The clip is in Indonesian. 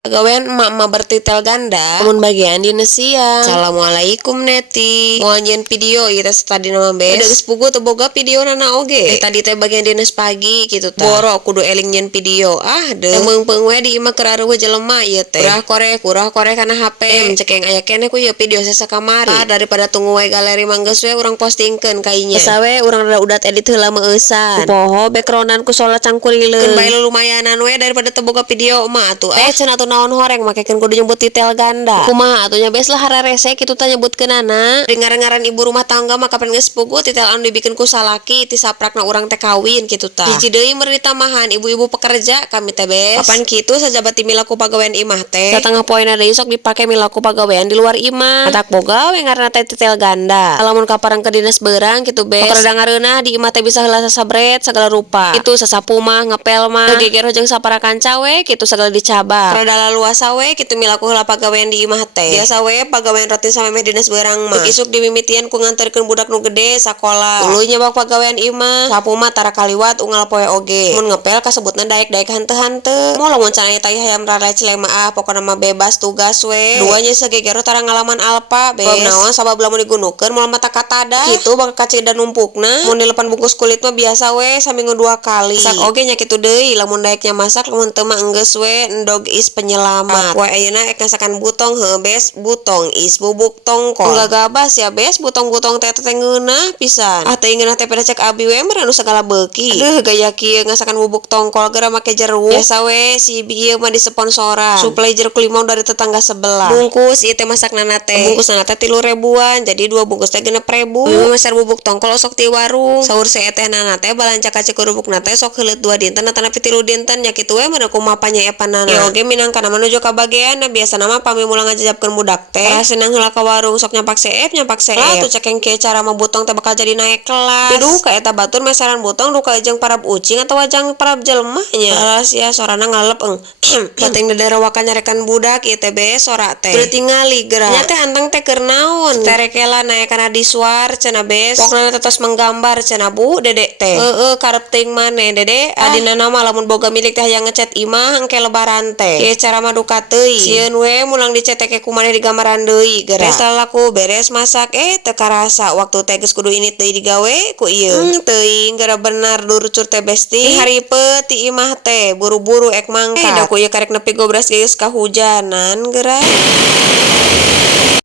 Gawean emak-emak bertitel ganda namun bagian dina siang. Assalamualaikum neti, mau nyen video ieu tadi nama bes udah geus pugu teu boga video nana oge tadi teh bagian dina pagi gitu tah boro kudu eling nyen video deh meungpeung we di imah keur areueuh jelema ieu teh urah korek kana HP mencekeng aya keneh ku ieu video sesa kamari daripada tunggu we galeri manggeus we urang postingkeun ka inya sawe urang rada udat edit heula meueusan kupoho backgroundan ku solat cangkurileun bae lumayanan we daripada teu boga video mah atuh cenah naon horeng makekeun kudu nyebut titel ganda kumaha atunya bes lah hararese kitu teh nyebutkeunana ngaran-ngaran ibu rumah tangga mah kapan geus pugu titel anu dibikeun ku salaki ti saprakna urang teh kawin kitu tah hiji deui meuri tambahan ibu-ibu pekerja kami teh bes kapan kitu sajabat milaku pagawean imah teh satengah poena deui sok dipake milaku pagawean di luar imah atak boga we ngaranna teh titel ganda lamun kaparang ke dinas beurang kitu bes rada ngareunah di imah teh bisa heula sasabret segala rupa kitu sasapu mah ngepel mah geger jeung sapara kanca we kitu segala dicabar luasa we kitu milaku heula pagawean di imah teh biasa we pagawean rutin samemeh dinas beurang mah isuk dimimitian ku nganterkeun budak nu gede sakola uluy nyebak pagawean imah sapu mah tara kaliwat unggal poe oge mun ngepel kasebutna daek-daek hanteu-hanteu moal lamun can aya hayam ralecleh mah pokona mah bebas tugas we duanya sagegero tara ngalaman alpa bes naon sabab lamun digunukeun moal mata katada kitu bakal kacida numpukna mun dilepan bungkus kulit mah biasa we saminggu 2 kali sak oge nya kitu deui lamun daeknya masak lamun teu mah enggeus we endog is penyelamat we ayeuna ek ngasakan butong bes butong is bubuk tongkol enggak gabas ya bes butong-butong teh ngeunah pisan teuing ngeunah teh pada cek abi we mah anu sagala beuki aduh gaya kieu ngasakan bubuk tongkol geura make jeruk biasa we si ieu mah disponsoran suplai jeruk limau dari tetangga sebelah bungkus ieu teh masakna teh bungkusna teh 3.000-an jadi 2 bungkus teh 6.000 meser bubuk tongkol sok ti warung saur si etehna teh balanca ka cikurubukna teh sok heuleut 2 dinten atanapi 3 dinten nya kitu we meureun kumaha panyaepanana ya oge minang kana menuju ka bagean biasa nama pami mulang ngajajabkeun budak teh senang heula ka warung sok nyampak CF lah tuh cekeng kieu cara mah butong teh bakal jadi naik kelas duh ka eta batur meseran butong duka jeung parab ucing atau wajang parab jelema nya alas ya sorana ngalep bating dadarawakan nyarekan budak ieu teh be sora teh udah tingali geura nya teh anteng teh keur naon terekela naek kana disuar cenah bes pokona tetos menggambar cenah bu dedek teh karep teuing maneh dede adina nama lamun boga milik teh hayang ngecat imah engke lebaran teh kieu cara mah duka teuing sieun we mulang diceteke ku maneh digambaran deui geura beres laku beres masak teu karasa waktu teh geus kudu ini teuing digawe ku ieu teuing geura benar durucur teh besti haripeut ti imah teh buru-buru ek mangkat da ku ieu karek nepi gobras geus kahujanan geura